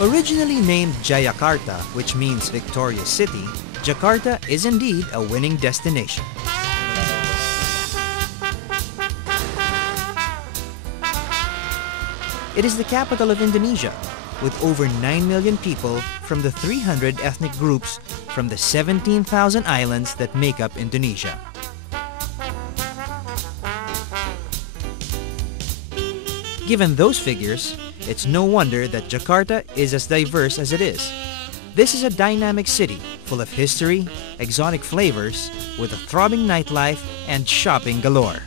Originally named Jayakarta, which means Victorious City, Jakarta is indeed a winning destination. It is the capital of Indonesia, with over 9 million people from the 300 ethnic groups from the 17,000 islands that make up Indonesia. Given those figures, it's no wonder that Jakarta is as diverse as it is. This is a dynamic city full of history, exotic flavors, with a throbbing nightlife and shopping galore.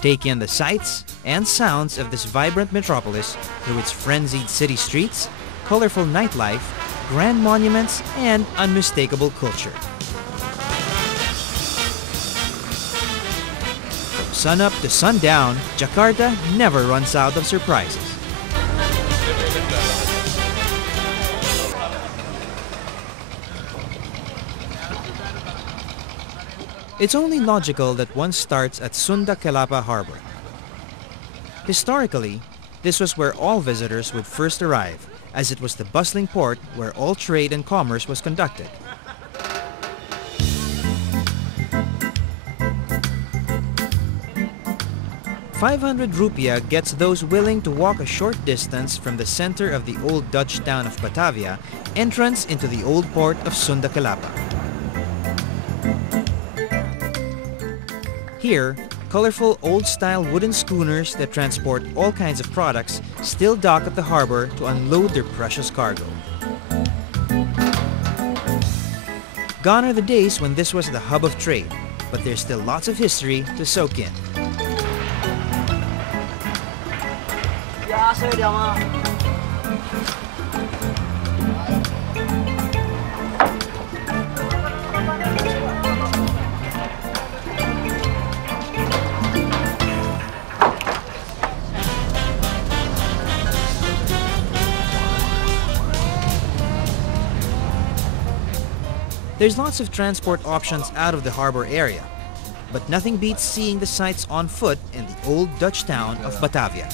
Take in the sights and sounds of this vibrant metropolis through its frenzied city streets, colorful nightlife, grand monuments, and unmistakable culture. From sunup to sundown, Jakarta never runs out of surprises. It's only logical that one starts at Sunda Kelapa Harbor. Historically, this was where all visitors would first arrive, as it was the bustling port where all trade and commerce was conducted. ₹500 gets those willing to walk a short distance from the center of the old Dutch town of Batavia, entrance into the old port of Sunda Kelapa. Here, colorful old-style wooden schooners that transport all kinds of products still dock at the harbor to unload their precious cargo. Gone are the days when this was the hub of trade, but there's still lots of history to soak in. There's lots of transport options out of the harbor area, but nothing beats seeing the sights on foot in the old Dutch town of Batavia.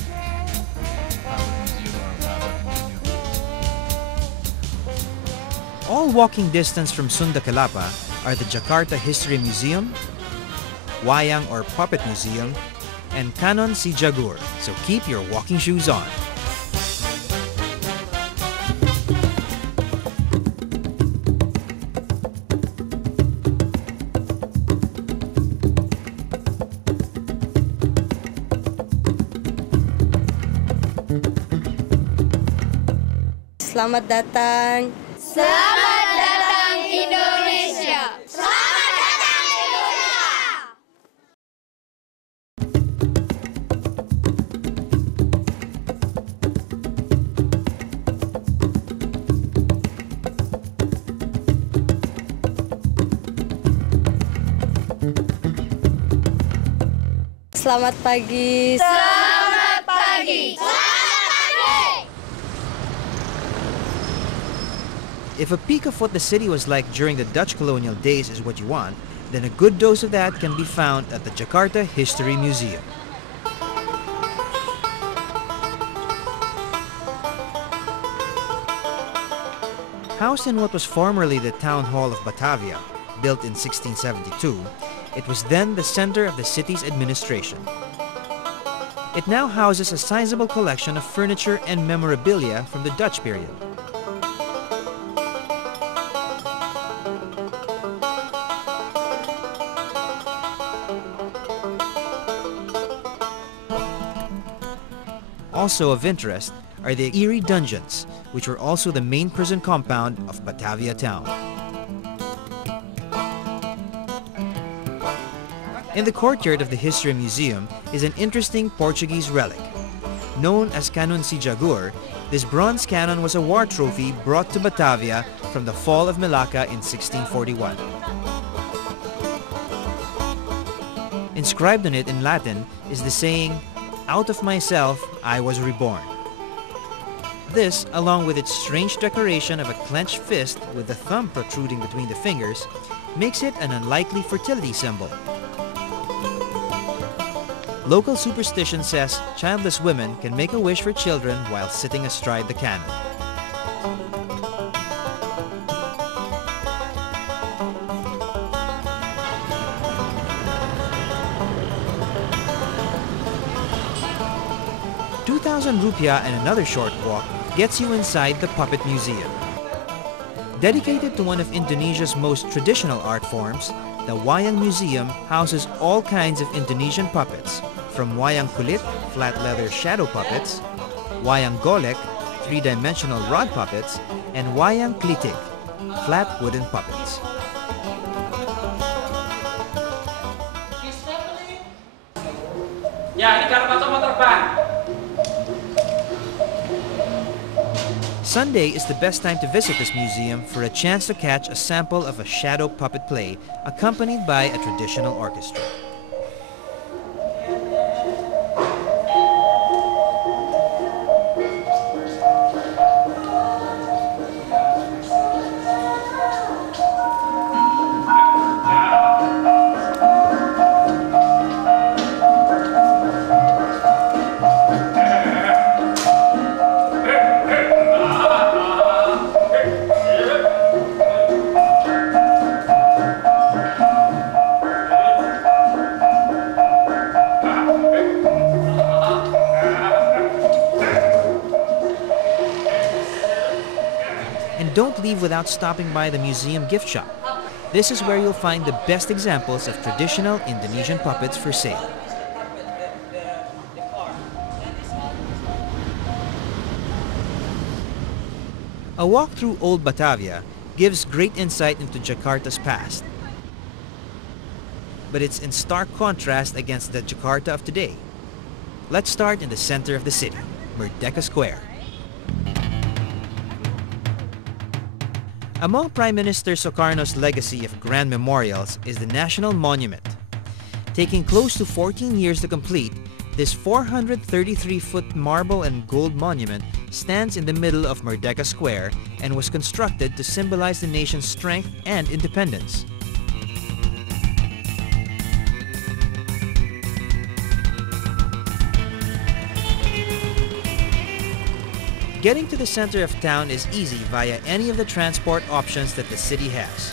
All walking distance from Sunda Kelapa are the Jakarta History Museum, Wayang or Puppet Museum, and Canon Si Jagur, so keep your walking shoes on. Selamat datang. Selamat datang Indonesia. Selamat datang Indonesia. Selamat pagi. Selamat pagi. If a peek of what the city was like during the Dutch colonial days is what you want, then a good dose of that can be found at the Jakarta History Museum. Housed in what was formerly the Town Hall of Batavia, built in 1672, it was then the center of the city's administration. It now houses a sizable collection of furniture and memorabilia from the Dutch period. Also of interest are the eerie dungeons, which were also the main prison compound of Batavia town. In the courtyard of the History Museum is an interesting Portuguese relic. Known as Canon Si Jagur, this bronze cannon was a war trophy brought to Batavia from the fall of Malacca in 1641. Inscribed on it in Latin is the saying, "Out of myself I was reborn." This, along with its strange decoration of a clenched fist with the thumb protruding between the fingers, makes it an unlikely fertility symbol. Local superstition says childless women can make a wish for children while sitting astride the cannon. ₱2,000 and another short walk gets you inside the Puppet Museum. Dedicated to one of Indonesia's most traditional art forms, the Wayang Museum houses all kinds of Indonesian puppets, from wayang kulit, flat leather shadow puppets, wayang golek, three-dimensional rod puppets, and wayang klitik, flat wooden puppets. Ya, ini Garpato mau terbang. Sunday is the best time to visit this museum for a chance to catch a sample of a shadow puppet play accompanied by a traditional orchestra. And don't leave without stopping by the museum gift shop. This is where you'll find the best examples of traditional Indonesian puppets for sale. A walk through Old Batavia gives great insight into Jakarta's past. But it's in stark contrast against the Jakarta of today. Let's start in the center of the city, Merdeka Square. Among Prime Minister Sukarno's legacy of grand memorials is the National Monument. Taking close to 14 years to complete, this 433-foot marble and gold monument stands in the middle of Merdeka Square and was constructed to symbolize the nation's strength and independence. Getting to the center of town is easy via any of the transport options that the city has.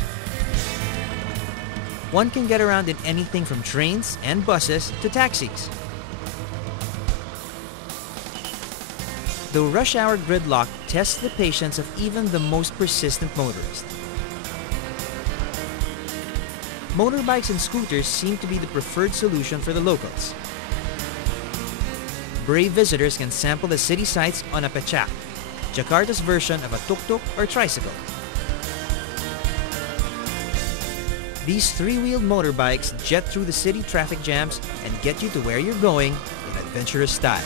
One can get around in anything from trains and buses to taxis. Though rush hour gridlock tests the patience of even the most persistent motorist. Motorbikes and scooters seem to be the preferred solution for the locals. Brave visitors can sample the city sights on a pecak, Jakarta's version of a tuk-tuk or tricycle. These three-wheeled motorbikes jet through the city traffic jams and get you to where you're going in adventurous style.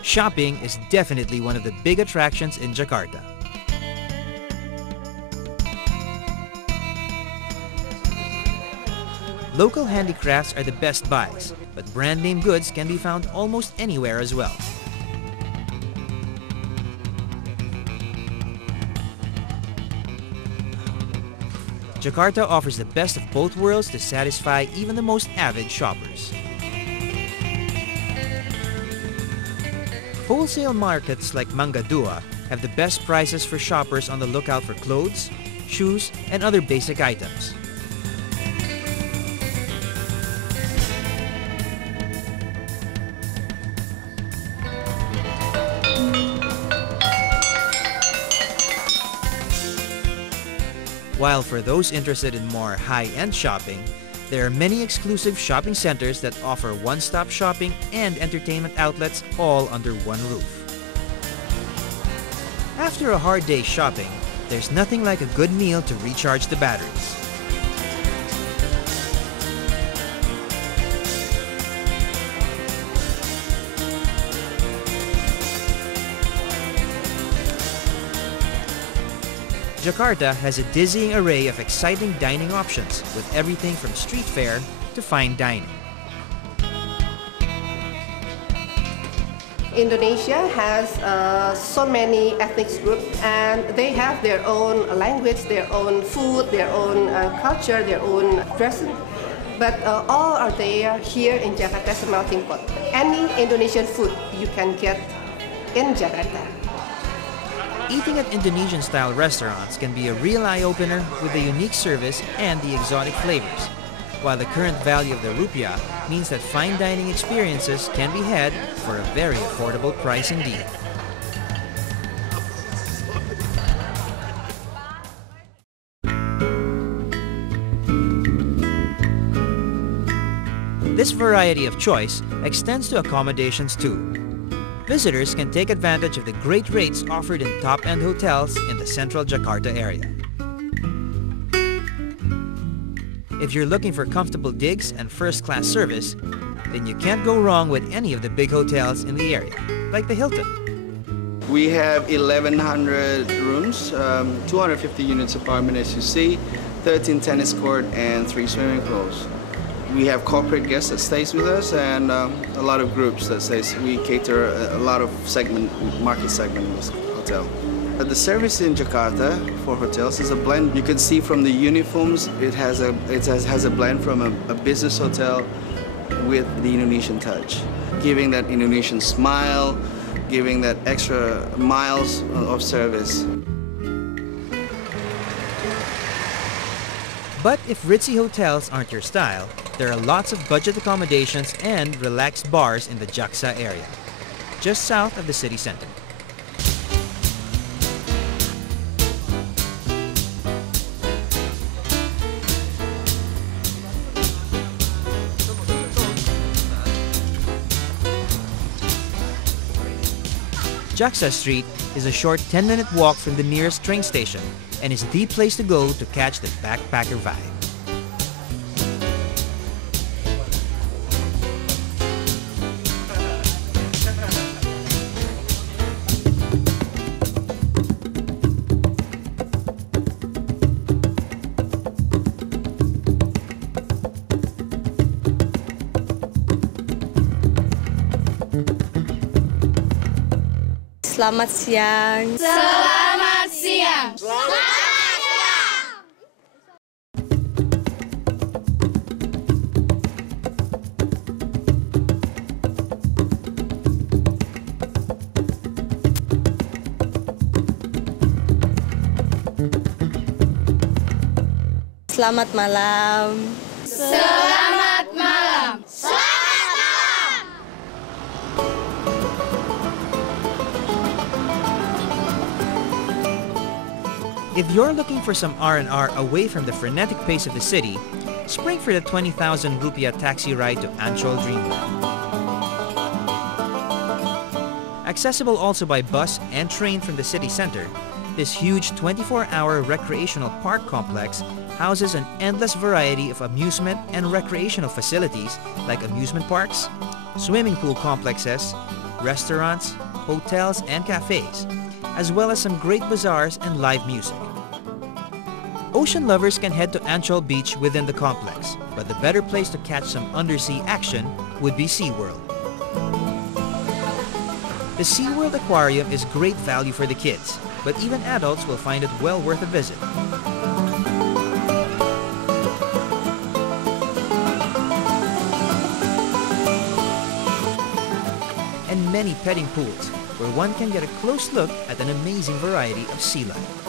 Shopping is definitely one of the big attractions in Jakarta. Local handicrafts are the best buys, but brand name goods can be found almost anywhere as well. Jakarta offers the best of both worlds to satisfy even the most avid shoppers. Wholesale markets like Mangga Dua have the best prices for shoppers on the lookout for clothes, shoes, and other basic items. While for those interested in more high-end shopping, there are many exclusive shopping centers that offer one-stop shopping and entertainment outlets all under one roof. After a hard day shopping, there's nothing like a good meal to recharge the batteries. Jakarta has a dizzying array of exciting dining options with everything from street fare to fine dining. Indonesia has so many ethnic groups, and they have their own language, their own food, their own culture, their own dressing. But all are there here in Jakarta as a melting pot. Any Indonesian food you can get in Jakarta. Eating at Indonesian-style restaurants can be a real eye-opener with the unique service and the exotic flavors, while the current value of the rupiah means that fine dining experiences can be had for a very affordable price indeed. This variety of choice extends to accommodations too. Visitors can take advantage of the great rates offered in top-end hotels in the central Jakarta area. If you're looking for comfortable digs and first-class service, then you can't go wrong with any of the big hotels in the area, like the Hilton. We have 1,100 rooms, 250 units apartment as you see, 13 tennis court and 3 swimming pools. We have corporate guests that stays with us and a lot of groups that stays. We cater a lot of market segment in this hotel. The service in Jakarta for hotels is a blend. You can see from the uniforms, it has a blend from a business hotel with the Indonesian touch, giving that Indonesian smile, giving that extra miles of service. But if ritzy hotels aren't your style, there are lots of budget accommodations and relaxed bars in the Jaksa area, just south of the city center. Jaksa Street is a short 10-minute walk from the nearest train station and is the place to go to catch the backpacker vibe. Selamat siang. Selamat siang. Selamat siang. Selamat malam. Selamat malam. Selamat malam. If you're looking for some R&R away from the frenetic pace of the city, spring for the 20,000 rupiah taxi ride to Ancol Dreamland. Accessible also by bus and train from the city center, this huge 24-hour recreational park complex houses an endless variety of amusement and recreational facilities like amusement parks, swimming pool complexes, restaurants, hotels and cafes, as well as some great bazaars and live music. Ocean lovers can head to Ancol Beach within the complex, but the better place to catch some undersea action would be SeaWorld. The SeaWorld Aquarium is great value for the kids, but even adults will find it well worth a visit. And many petting pools, where one can get a close look at an amazing variety of sea life.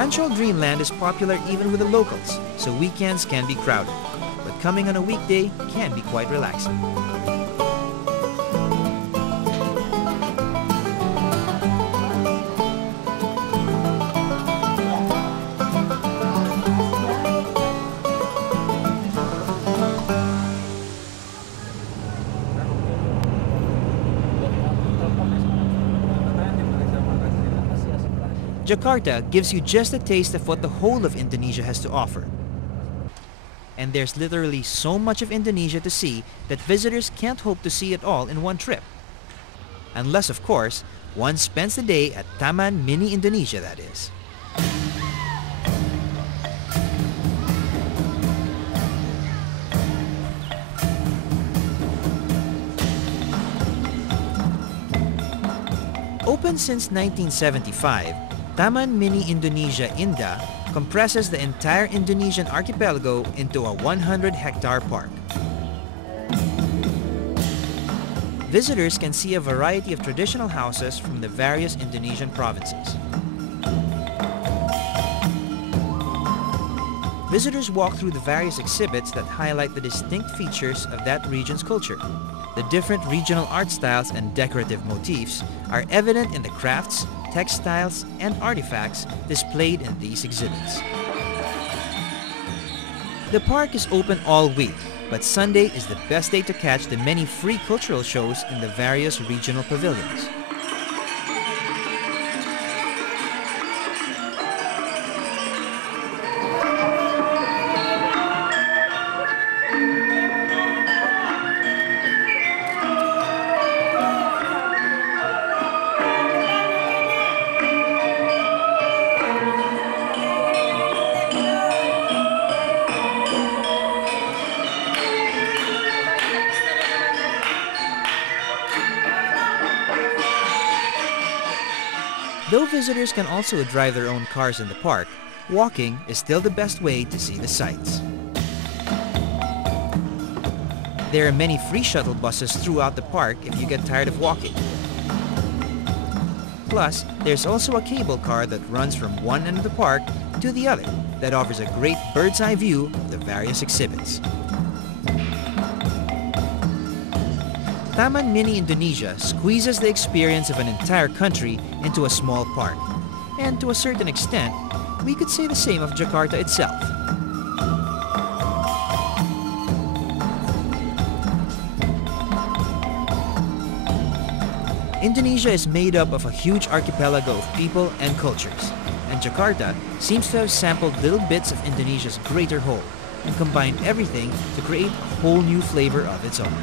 Ancol Dreamland is popular even with the locals, so weekends can be crowded. But coming on a weekday can be quite relaxing. Jakarta gives you just a taste of what the whole of Indonesia has to offer. And there's literally so much of Indonesia to see that visitors can't hope to see it all in one trip. Unless, of course, one spends the day at Taman Mini Indonesia, that is. Open since 1975, Taman Mini Indonesia Indah compresses the entire Indonesian archipelago into a 100-hectare park. Visitors can see a variety of traditional houses from the various Indonesian provinces. Visitors walk through the various exhibits that highlight the distinct features of that region's culture. The different regional art styles and decorative motifs are evident in the crafts, textiles, and artifacts displayed in these exhibits. The park is open all week, but Sunday is the best day to catch the many free cultural shows in the various regional pavilions. Though visitors can also drive their own cars in the park, walking is still the best way to see the sights. There are many free shuttle buses throughout the park if you get tired of walking. Plus, there's also a cable car that runs from one end of the park to the other that offers a great bird's-eye view of the various exhibits. Taman Mini Indonesia squeezes the experience of an entire country into a small park. And to a certain extent, we could say the same of Jakarta itself. Indonesia is made up of a huge archipelago of people and cultures, and Jakarta seems to have sampled little bits of Indonesia's greater whole and combined everything to create a whole new flavor of its own.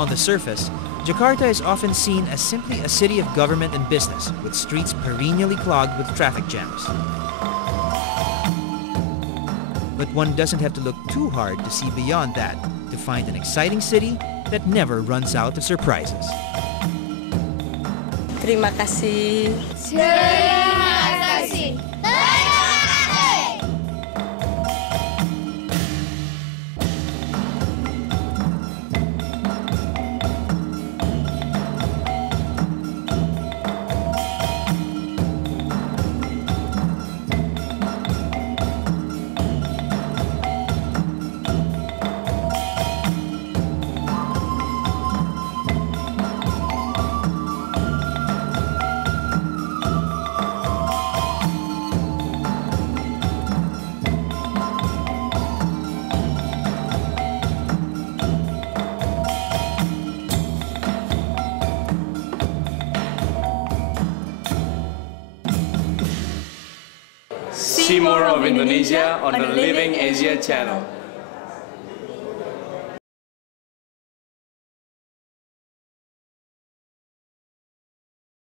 On the surface, Jakarta is often seen as simply a city of government and business, with streets perennially clogged with traffic jams. But one doesn't have to look too hard to see beyond that to find an exciting city that never runs out of surprises. Terima kasih. Terima kasih. See more of Indonesia on the Living Asia channel.